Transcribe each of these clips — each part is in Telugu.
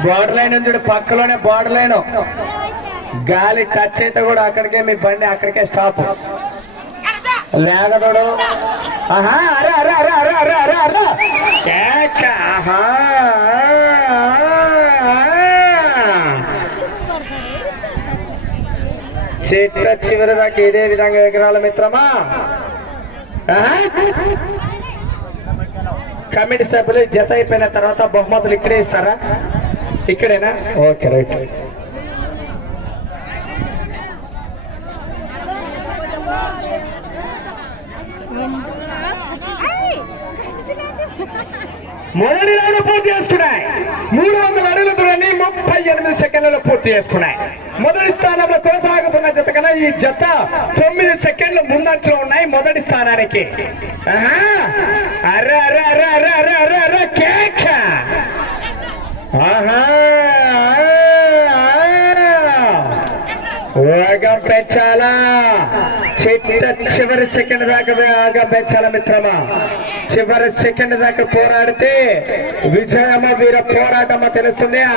బోర్డర్ లైన్ ఉంది చూడు పక్కలోనే బోర్డర్ లైన్ గాలి టచ్ అయితే కూడా అక్కడికే మీ బండి అక్కడికే స్టాప్ లేగదోడు. ఆహా అరే అరే అరే అరే అరే అరే అరే. కేక ఆహా. చిట్ట చివరి దాకా ఇదే విధంగా ఎగరాల మిత్రమా? కమిటీ సభ్యులు జత అయిపోయిన తర్వాత బహుమతులు ఇక్కడే ఇస్తారా? ఇక్కడేనా? ఓకే రైట్ మొదటి రౌండ్ పూర్తి చేసుకున్నాయి. మూడు వందల అడుగుల దూరాన్ని ముప్పై ఎనిమిది సెకండ్లలో పూర్తి చేసుకున్నాయి. మొదటి స్థానంలో కొనసాగుతున్న జత కన్నా ఈ జత తొమ్మిది సెకండ్లు ముందంచలో ఉన్నాయి మొదటి స్థానానికి! అరే అరే అరే అరే అరే అరే అరే కేక! ఆహా! వేగం పెంచాలా చిట్ట చివరి సెకండ్ దాకా వేగం పెంచాలా మిత్రమా చివరి సెకండ్ దాకా పోరాడితే విజయమ వీర పోరాటమా తెలుస్తుంది ఆ!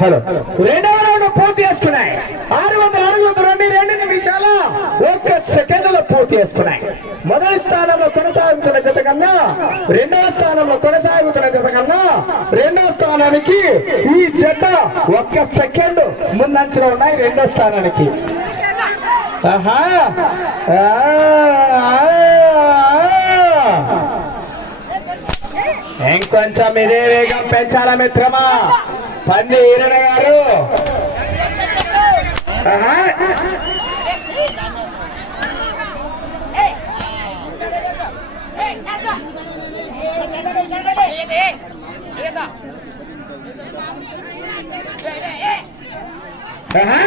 హలో. రెండవ రౌండ్ పూర్తి చేసుకున్నాయి ఆరు వందల అడుగుల దూరాన్ని రెండు నిమిషాల ఒక్క సెకండ్లో పూర్తి చేసుకున్నాయి మొదటి స్థానంలో కొనసాగుతున్న జత కన్నా రెండవ స్థానంలో కొనసాగుతున్న జత కన్నా స్థానానికి ఈ జత ఒక్క సెకండ్ ముందంచలో ఉన్నాయి రెండో స్థానానికి. ఆహా! ఇంకొంచెం ఇదే వేగం పెంచాలా మిత్రమా? పంది ఈరణ గారు. ఆహా. ఆహా.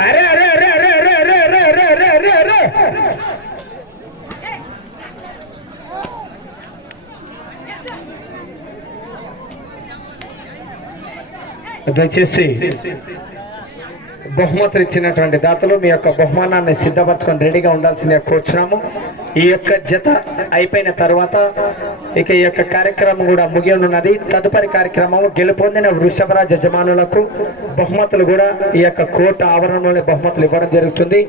అరే అరే అరే అరే అరే అరే అరే అరే అరే అరే అరే దయచేసి బహుమతులు ఇచ్చినటువంటి దాతలు మీ యొక్క బహుమానాన్ని సిద్ధపరచుకొని రెడీగా ఉండాల్సిందిగా కూర్చున్నాము. ఈ యొక్క జత అయిపోయిన తర్వాత ఇక ఈ యొక్క కార్యక్రమం కూడా ముగియనున్నది. తదుపరి కార్యక్రమం గెలుపొందిన వృషభరాజ యజమానులకు బహుమతులు కూడా ఈ యొక్క కోర్టు ఆవరణలోనే బహుమతులు ఇవ్వడం జరుగుతుంది.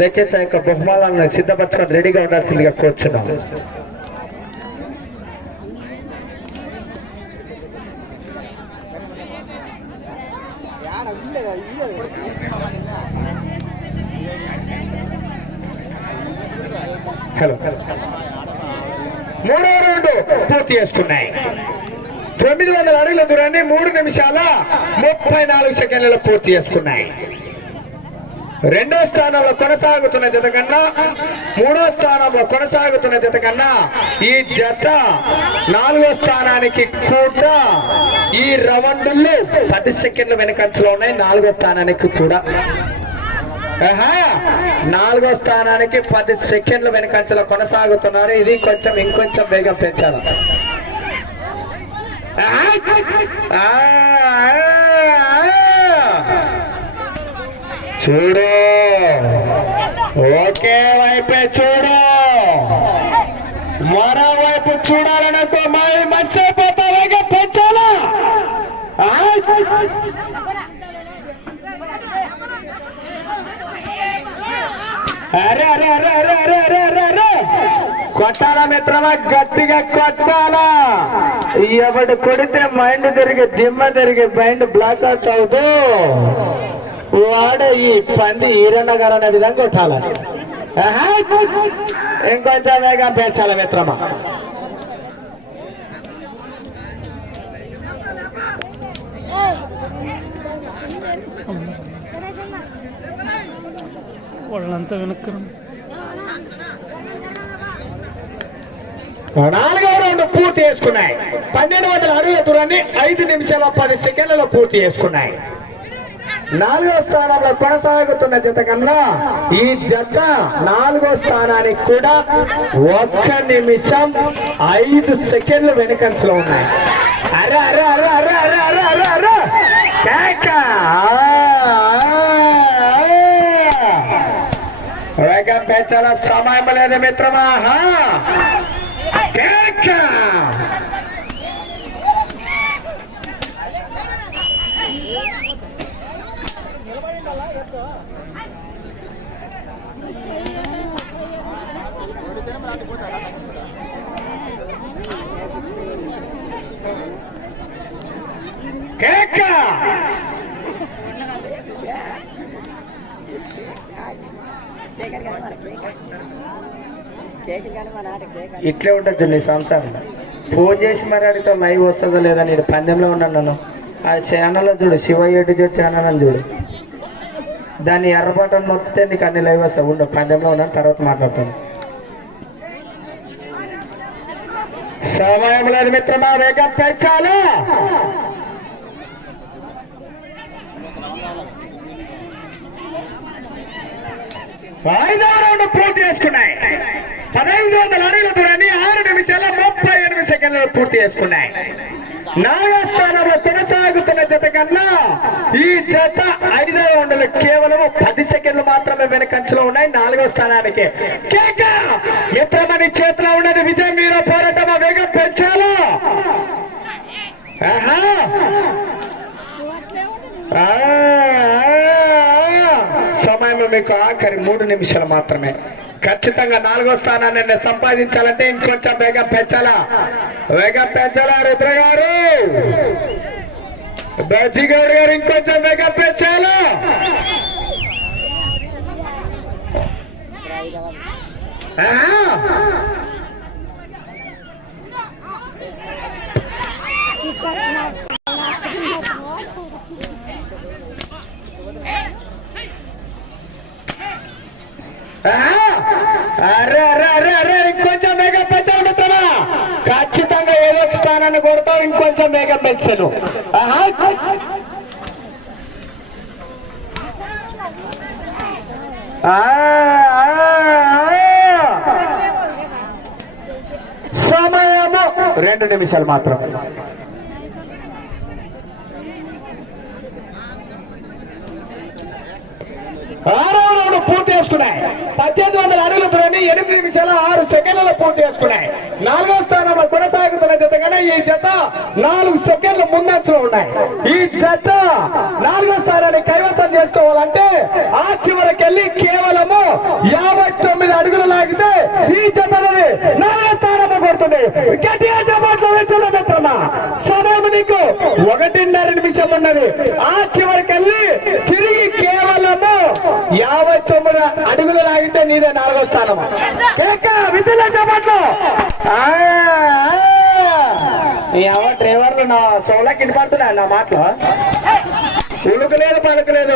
దయచేసి ఆ యొక్క బహుమానాలను సిద్ధపరచుకొని రెడీగా ఉండాల్సిందిగా కూర్చున్నాము. హలో. మూడో రౌండ్ పూర్తి చేసుకున్నాయి. తొమ్మిది వందల అడుగుల దూరాన్ని మూడు నిమిషాల ముప్పై నాలుగు సెకండ్లలో పూర్తి చేసుకున్నాయి. రెండో స్థానంలో కొనసాగుతున్న జత కన్నా మూడో స్థానంలో కొనసాగుతున్న జత కన్నా ఈ జత నాలుగో స్థానానికి కూడా ఈ రౌండ్లు పది సెకండ్ల వెనకంచలో ఉన్నాయి. నాలుగో స్థానానికి కూడా. నాలుగో స్థానానికి పది సెకండ్ల వెనకంచలో కొనసాగుతున్నారు. ఇది కొంచెం ఇంకొంచెం వేగం పెంచాలి. చూడు. ఓకే వైపే చూడు. మరోవైపు చూడాలి మై మర్చిపోతా వేగం పెంచాలా ఆ! అరే అరే అరే అరే అరే అరే అరే అరే. కొట్టాలా మిత్రమా? గట్టిగా కొట్టాలా? ఎవడు కొడితే మైండ్ తిరిగి దిమ్మ తిరిగి మైండ్ బ్లాక్ అవుట్ అవుతూ వాడ ఈ పంది ఈరన్న అనే విధంగా కొట్టాలి? ఇంకొంచెం వేగం పెంచాలి మిత్రమా? వాళ్ళంతా వెనక్కి రౌండ్. పూర్తి చేసుకున్నాయి. పన్నెండు వందల అడుగుల దూరాన్ని ఐదు నిమిషాల పది సెకండ్లలో పూర్తి చేసుకున్నాయి. నాలుగో స్థానంలో కొనసాగుతున్న జత కన్నా ఈ జత నాలుగో స్థానానికి కూడా ఒక్క నిమిషం ఐదు సెకండ్లు వెనుకంచలో ఉన్నాయి. అరే అరే అరే అరే అరే అరే అరే అరే. కేక! పెంచాల? సమయం లేదు మిత్రమా హా? కేక! కేక! ఇట్లే ఉంటుంది చూడండి సంసారం. ఫోన్ చేసి మరి అడిగితే లైవ్ వస్తుందో లేదా నేను పందెంలో ఉన్నాను నన్ను. ఆ ఛానల్లో చూడు శివ ఎటు చూడు ఛానల్ అని చూడు. దాన్ని ఎర్ర బటన్ నీకు అన్ని లైవ్ వస్తావు ఉండు పందెంలో ఉన్నాను తర్వాత మాట్లాడతాను. సమయం లేదు మిత్రమా వేగం పెంచాలా? ఐదవ రౌండ్ పూర్తి చేసుకున్నాయి. పదహైదు వందల అడుగుల దూరాన్ని ఆరు నిమిషాల ముప్పై ఎనిమిది సెకండ్లు పూర్తి చేసుకున్నాయి. నాలుగో స్థానంలో కొనసాగుతున్న జత కన్నా ఈ జత ఐదవ రౌండ్లు కేవలం పది సెకండ్లు మాత్రమే వెనకంచలో ఉన్నాయి. నాలుగో స్థానానికి కేక! మిత్రమని చేతిలో ఉన్నది విజయం. మీద పోరాటం వేగం పెంచాలో? ఆహా! సమయం మీకు ఆఖరి మూడు నిమిషాలు మాత్రమే. ఖచ్చితంగా నాలుగో స్థానాన్ని నేను సంపాదించాలంటే ఇంకొంచెం వేగం పెంచాలా? వేగం పెంచాలా రుద్ర గారు? బజ్జిగౌడ్ గారు ఇంకొంచెం వేగం పెంచాలా? ఆ? ఆహా! అరే అరే అరే అరే ఇంకొంచెం వేగం పెంచాలి మిత్రమా? ఖచ్చితంగా ఏదో స్థానాన్ని కొడతావు ఇంకొంచెం వేగం పెంచాను. సమయము. రెండు నిమిషాలు మాత్రం ఆరో రౌండ్ పూర్తి చేసుకున్నాయి పద్దెనిమిది వందల అడుగుల దూరాన్ని ఎనిమిది నిమిషాల ఆరు సెకండ్లలో పూర్తి చేసుకున్నాయి. నాలుగో స్థానంలో కొనసాగుతున్న జతగానే ఈ జత నాలుగు సెకండ్ల ముందంచులో ఉన్నాయి. ఈ జత నాలుగో స్థానాన్ని కైవసం చేసుకోవాలంటే ఆ చివరికి వెళ్ళి కేవలము యాభై తొమ్మిది అడుగులు లాగితే ఈ జత నాలుగో స్థానంలో కొడుతుంది. గట్టిగా చెప్పట్లో వచ్చేది మిత్రమా. సమయం నీకు. ఒకటిన్నర నిమిషం ఉన్నది. ఆ చివరికి వెళ్ళి తిరిగి కేవలము యాభై తొమ్మిది అయితే నీదే నాలుగో స్థానం విధుల చెప్పట్లు ఎవ డ్రైవర్లు నా సోలకి వినపడుతున్నా నా మాటలు. ఉడుకలేదు పలుకలేదు.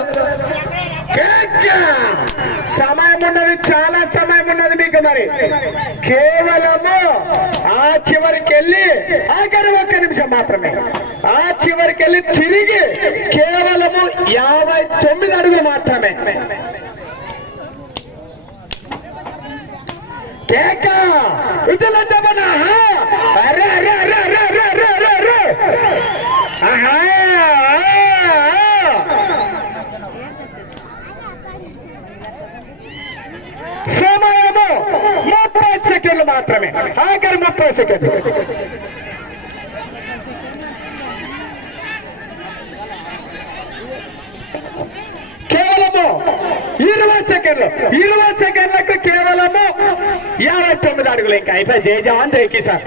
సమయం ఉన్నది చాలా సమయం ఉన్నది మీకు మరి. కేవలము ఆ చివరికి వెళ్ళి ఆఖరి ఒక్క నిమిషం మాత్రమే. ఆ చివరికి వెళ్ళి తిరిగి కేవలము యాభై తొమ్మిది అడుగులు మాత్రమే. కేక ఇతల చెప్పనా? అరే అరే అరే అరే అరే అరే అరే అరే! ఆహా! సమయము ముప్పై సెకండ్లు మాత్రమే. ఆఖరి ముప్పై సెకండ్లు. సెకండ్లు ఇరవై సెకండ్లకు కేవలము యాభై తొమ్మిది అడుగులు ఇంకా అయిపోయి జై జవాన్ జై కిసాన్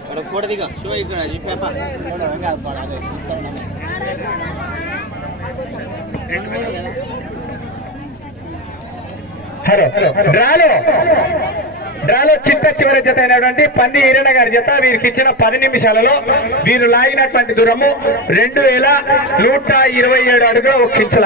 ఇక్కడ ఫోటో దిగా షో ఇక్కడ హలో డ్రాలో డ్రాలో చిట్ట చివరి జత అయినటువంటి పంది ఈరణ గారి జత వీరికి ఇచ్చిన పది నిమిషాలలో వీరు లాగినటువంటి దూరము రెండు వేల నూట ఇరవై ఏడు అడుగుల ఒక ఇంచు